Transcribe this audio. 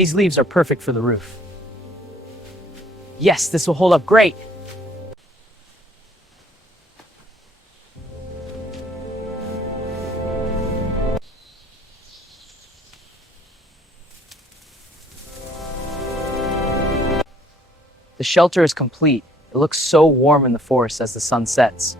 These leaves are perfect for the roof. Yes, this will hold up great. The shelter is complete. It looks so warm in the forest as the sun sets.